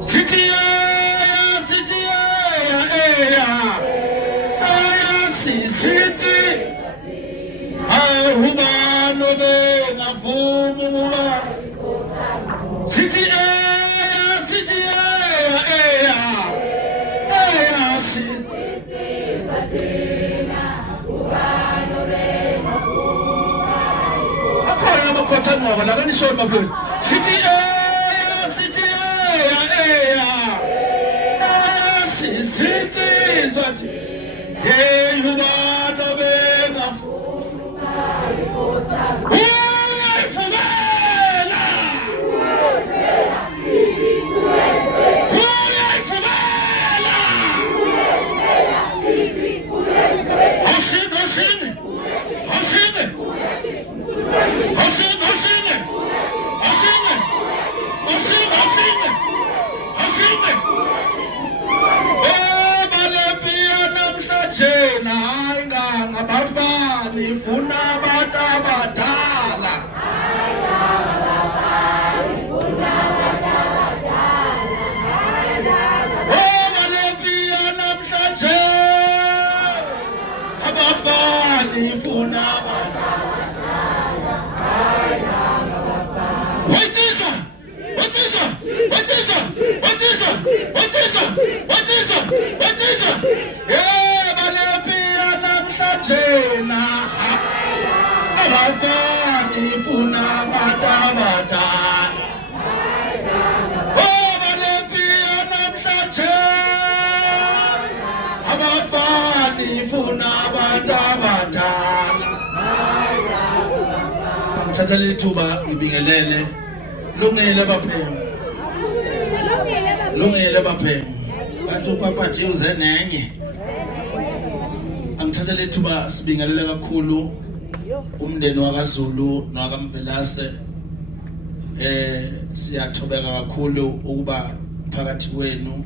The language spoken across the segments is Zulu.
Sithi sithi ahubano bengavuma sithi sithi akhona amakhotha ngoba la kanishona bafowethu sithi sithi sithi sathi hey ubana bengafuna uyayifumela Hashime Jena ngabafani funa abantu abadala Obalempia namhlanje abafani funa abantu What is Jena abafani funa abantu abadala Obalempia namhlanje abafani funa abantu abadala Angithatha lithuba ngibingelele lungile baphemu bathi upapa nje uze nenye Angithatha lethuba sibingelele kakhulu umndeni wakaZulu nowakamvelase siyathobeka kakhulu ukuba phakathi kwenu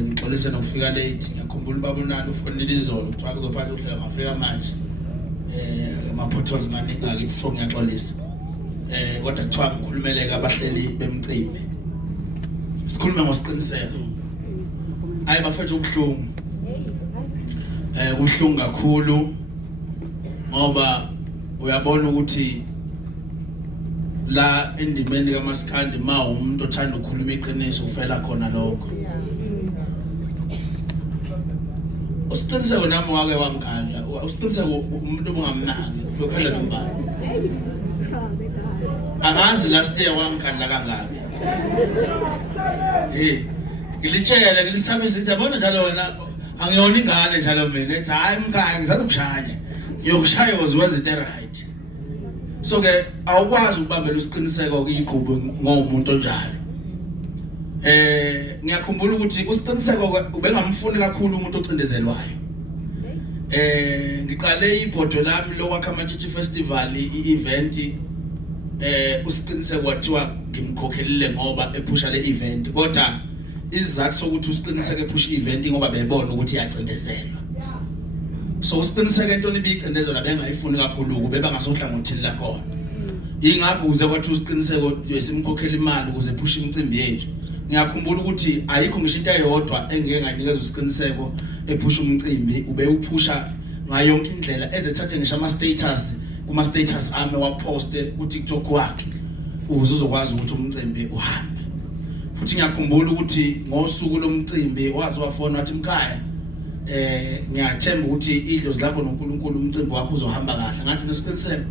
ngixolise nokufika late ngiyakhumbula babonana ufonile izolo kuthiwa kuzophatha uhlela ngafika manje ama potholes maningi akithi so ngiyaxolisa kodwa kuthiwa ngikhulumeleke abahleli bemcimbi sikhulume ngosiqiniseko ayi bafethu ubuhlungu kubuhlungu kakhulu ngoba uyabona ukuthi la endimeni kaMaskandi ma umuntu othanda ukukhuluma iqiniso ufela khona lokho usiqiniseko nami wake wangikhandla usiqiniseko umuntu obungamnaki lokhandla nombani angazi last year wangikhandla kangaka ngilitshela ngilisabe sithi yabona njalo wena angiyona ingane njalo mina ethi hayi mkhaya ngizama ukushaya ngiyokushaya ukuze into right so ke awukwazi ukubambela usiqiniseko kwiqhubo ngomuntu onjalo ngiyakhumbula ukuthi usiqiniseko ubengamfuni kakhulu umuntu ocindezelwayo ngiqale ibhodo lami lokwakha amatshitshi festival i-event usiqiniseko wathiwa ngimkhokhelile ngoba ephusha le event kodwa isizathu sokuthi usiqiniseke ephusha event ngoba bebona ukuthi iyacindezelwa so usiqiniseke into libicindezelwa bengayifuni kakhulu kube bangasohlangothini la khona ingakho uze kwathi usiqiniseko esimkhokhela imali ukuze ephusha imicimbi yethu ngiyakhumbula ukuthi ayikho ngisho into eyodwa engeke ngayinikeza usiqiniseko ephusha umcimbi ube uphusha ngayo yonke indlela ezethathe ngisho ama status kuma status ame waposte ku TikTok wakhe ukuze uzokwazi ukuthi umcimbi uhambe futhi ngiyakhumbula ukuthi ngosuku lomcimbi wazi wafona wathi mkhaya ngiyathemba ukuthi idlozi lakho noNkulunkulu umcimbi wakho uzohamba kahle ngathi nesiqiniseko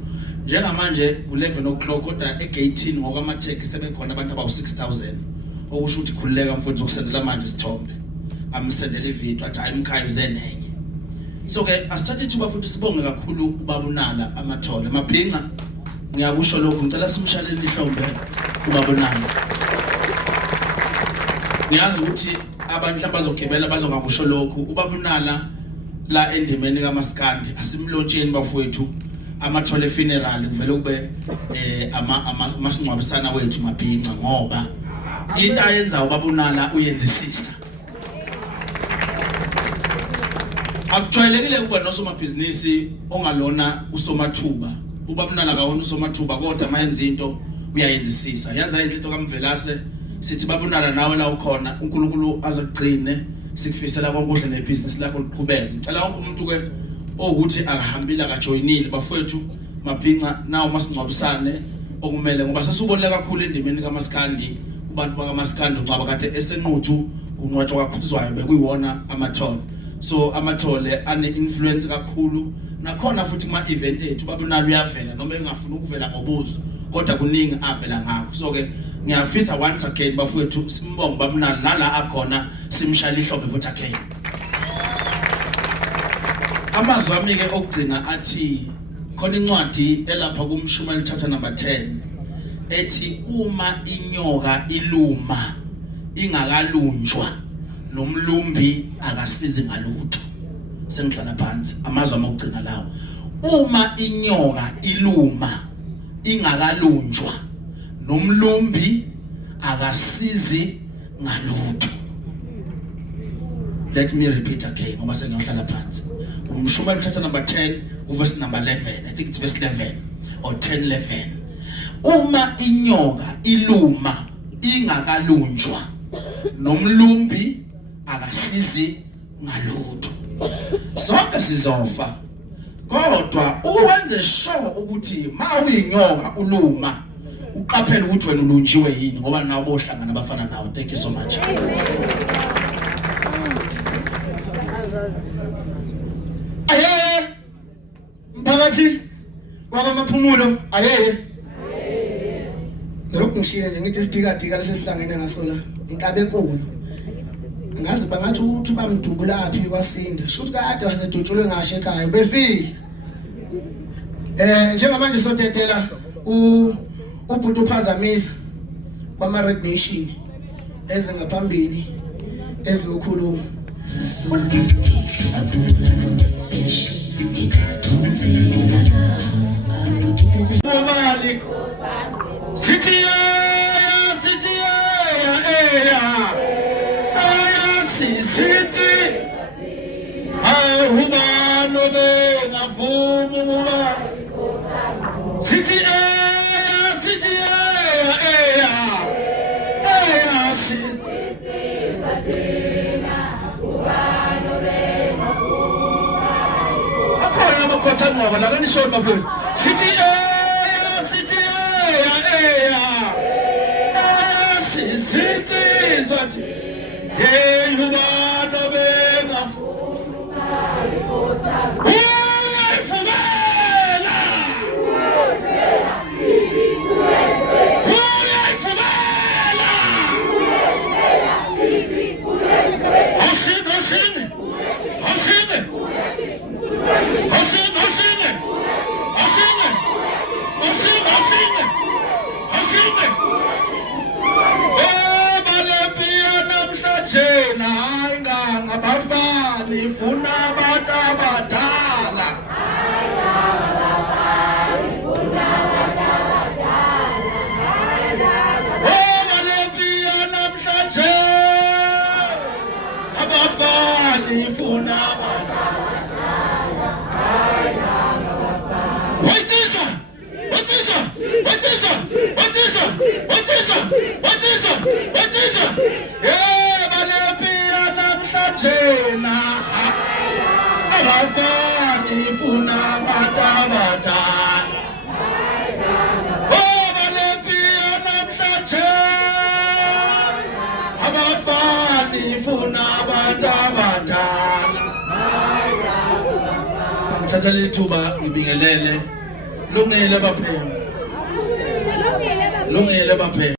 njengamanje ku11 o'clock kodwa egate ngokwamatheki sebekhona abantu abawu 6000 okusho ukuthi khulileka mfowethu ukusendela manje isithombe amsendela ivideo athi hayi mkhaya uze nenye so ke asithathe ithuba futhi sibonge kakhulu ubaba uNala amathole amaphinca ngiyakusho lokho ngicela simshalele ihlombe ubaba uNala ngiyazi ukuthi abantu mhlawumbe bazogibela bazongakusho lokho ubaba uNala la endimeni kaMaskandi asimlontsheni bafowethu amathole funeral kuvele kube amasingcwabisana wethu maphinca ngoba into ayenza ubaba uNala uyenzisisa akujwayelekile ukuba nosomabhizinisi ongalona usomathuba ubaba uNala kawona usomathuba kodwa mayenza into uyayenzisisa. Yazi into kaMvelase sithi babonana nawe la ukhona uNkulunkulu azaqine sikufisela konke nebusiness lakho liqhubeke. Ngicela wonke umuntu ke ukuthi akahambile akajoyinile bafowethu mabhinca nawo masingcwabisane okumele ngoba sesubonile kakhulu endimeni kaMaskandi kubantu bakaMaskandi ncaba kade esenquthu kunqwatshwa kakhuzwayo bekuyiwona amathole. So amathole ane influence kakhulu nakhona futhi kuma event ethu babonalo uyavela noma engafuni ukuvela ngobuzo kodwa kuningi avela ngakho. So ke ngiyafisa once again bafowethu simbonge babonalo nala akhona simshaya ihlombe futhi again. Amazwi ami ke okugcina athi khona incwadi elapha kuMshumayeli chapter number 10 ethi uma inyoka iluma ingakalunjwa nomlumbi akasizi ngalutho. Sengihlala phansi amazwi ami okugcina lawo. Uma inyoka iluma ingakalunjwa nomlumbi akasizi ngalutho. Let me repeat again ngoba sengiyohlala phansi. Umshumayeli chapter number 10 verse number 11. I think it's verse 11 or 10:11. Uma inyoka iluma ingakalunjwa nomlumbi akasizi ngalutho. Sonke sizofa. Kodwa uwenze sure ukuthi ma uyinyoka uluma uqaphele ukuthi wena ulunjiwe yini ngoba nawo bohlangana abafana nawo. Thank you so much. Ayeye mphakathi wakamaphumulo ayeye lokho ngishilo nje ngithi sidika lesesihlangene ngaso la inkabe enkulu ngazi bangathi uthi bamdubula aphi kwasinda shuthi kade wasedutshulwe ngasho ekhaya befihla njengamanje sotetela ubhuti uphazamisa kwama Red Nation ezingaphambili ezokhuluma Thatha leli thuba ngibingelele lungile baphembe